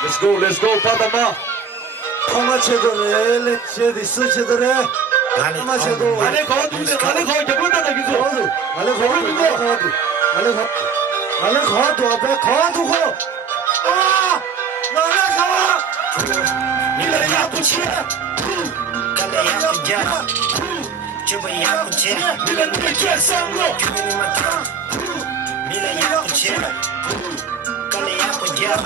Let's go, Potala. 통화체도래, 렛제디 스체도래. 통화체도. 안에 거두다 기소. 안에 거두, 앞에 거두고. 아, 나는 가. 밀어 야구치. 갈래 야구야. 주부 야구치. 밀어 밀게 상로. 주민이 맞다. 밀어 야구치. 갈래 야구야.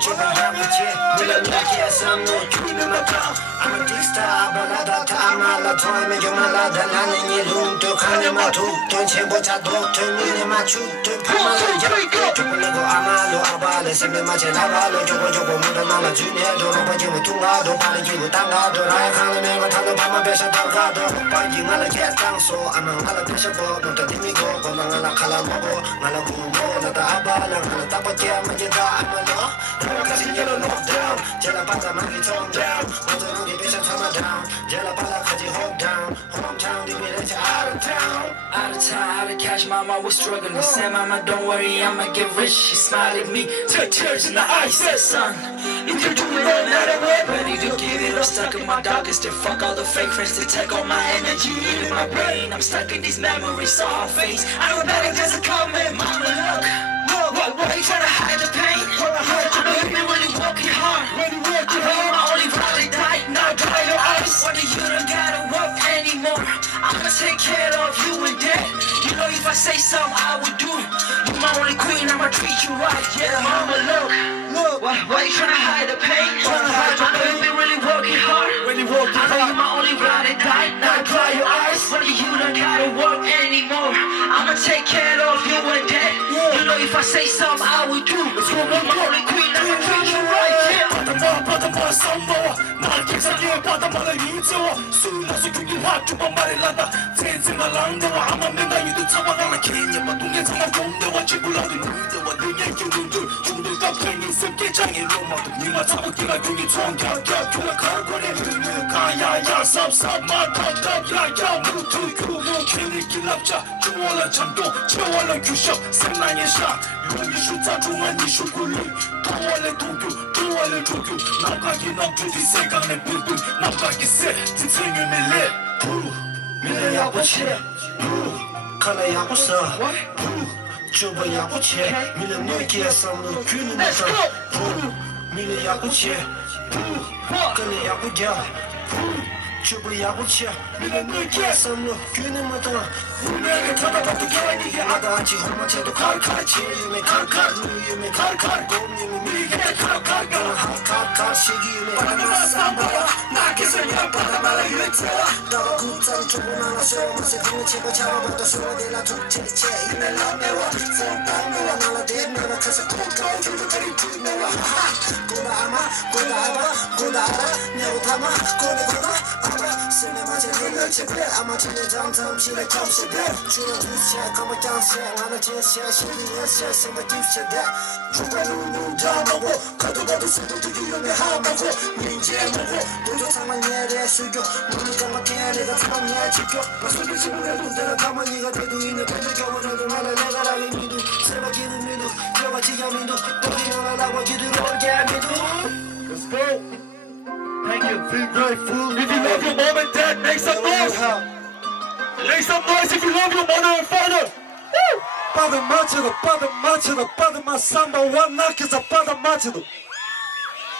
주부 야구치. 밀어 밀게 상로. 주민이 맞다. I'm a dickstar, balada ta amala toy me yomalada 나는 이름도 가네마 독돈 제보자 독돈 미네마 죽돈 파마로 야게 조금내고 아마로 아발레 셈레마제 나발로 조고조고 물어나라 주니어도 로바지고 둥가도 빠르기고 땅가도 라야 가는 애가 타는 밤만 배셔 달가도 빠지 말라 개땅소 아마 말라 배셔보 못다 디미고 고망알라 칼라먹고 말라 구고 나다 아발라 말라 따빠게 아마게다 아마로 나가시 yellow lockdown 제라 반자마기 tongue down 모두 우리 비전 참아 down 제라 발라까지 hold down hometown 디미레지 out of town out of cash, mama was struggling. Said, mama, don't worry, I'ma get rich. She smiled at me, took tears in the eyes. Said, son, you can do it no matter what. Ready to give it up, stuck in my darkest. To fuck all the fake friends, to take all my energy in my brain. I'm stuck in these memories, saw her face. Automatic doesn't come in, mama, look. Why you tryna hide the pain? I know you've been really working hard. I know you're my only probably died. Now dry your eyes. Wonder you don't gotta work anymore. I'ma take care of you and dad. You know if I say something I would do. You're my only queen, I'ma treat you right. Yeah, mama, look. Why you tryna hide the pain? I know you've been really working hard. I know you're my only bride that died. Now dry your eyes. Wonder you don't gotta work anymore. I'ma take care of you and dad. You know if I say something I would do. You're my only queen, I'ma treat you right. Yeah. 바다마 삼바와 날 객사기에 바다마를 이제와 수일나서 경기와 두번 말을 난다 젠생아 랑대와 아마 맹가이도 차와나라 개념과 동해상아 동대와 지불라도 누대와 능의 기운들 중들 깜짝이 습기장이 로마도 니마 차박기가 경기 총격격 교라 가르거리 가야야 쌉쌉 마탑탑 야야 무투 유무 캐리 길랍자 중월라 잠동 채월라 규셔 생난의 샤 용이슈 자중한 이슈 굴리 도월레 도교 도월레 조교 나가기 남주디 세강내 뿜뿜 나가기 세 지생이 밀레 밀레 야구치 칼레 야구사 주바 야구치 밀레 밀게 삼로 균이 나서 밀레 야구치 칼레 야구야 주부 야구치 밀레 밀게 삼로 균이 나서 내가 타다봐도 개니게 아다치 험마체도 칼칼치 유메 칼칼 유메 칼칼 곰님이 밀게 칼칼 칼칼 시기유메 바다마 삼바와 나게서야 바다마라 유에트와 너가 굿자리 조금만 쇼마세 공치고 잡아봐도 소리라 죽치리체 이메 라메와 폰빵메와 나라데 메와 카사 코카 줄부터리 두메와 고다아라 네오타마 고네고다 아마 스메마제 릴러체베 아마 진의 잠잠실에 점시베 주는 두시야 가마 짱세 나는 제시야 신이야시야 생각 딥시대 주변은 눈자마고 가도 수도도 유명해 하마고 민재마고 도저 상만 예래 수교 눈을 감아게 내가 상만 지켜 마술을 지불해 눈대나 가만히가 돼도 있는 밴드 겨워져도 말라 내가 라는 민두 세바기는 민두 여가지야 민두 너희 너라라고 기들어올게 민두 Let's go. Thank you. Feel grateful. If you love your mom and dad, make some noise. Make some noise if you love your mother and father. 바다 마치도 바다 삼바와 나께서 바다 마치도